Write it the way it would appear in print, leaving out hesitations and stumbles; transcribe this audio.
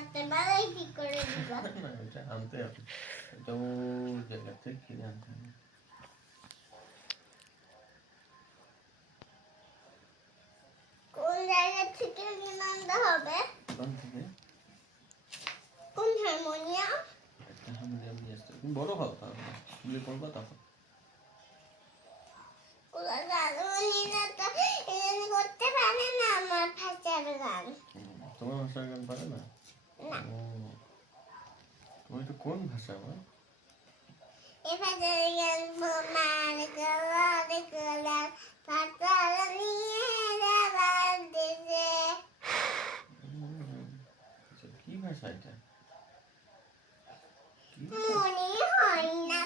রাতে বেলায় কি করে দিবা? না এটা আনতে হবে, এটা ও জায়গা থেকে কিনে আনতে হবে। কোন জায়গা থেকে কিনে আনতে হবে? দোকান থেকে। কোন হারমোনিয়াম? একটা হারমোনিয়াম নিয়ে আসতে হবে। তুমি বড় হও তাহলে, স্কুলে পড়বা তখন। ওরা হারমোনিয়াম তো এমনি করতে পারে না আমার ভাষার গান। তোমার ভাষার গান পারে না? না। ও, তোমার এটা কোন ভাষা আমার? এ ভাষার গান তোমার গলার গলার পাতাল নিয়ে যাবার দেশে। আচ্ছা, কি ভাষা এটা? কি ভাষা? মনে হয় না।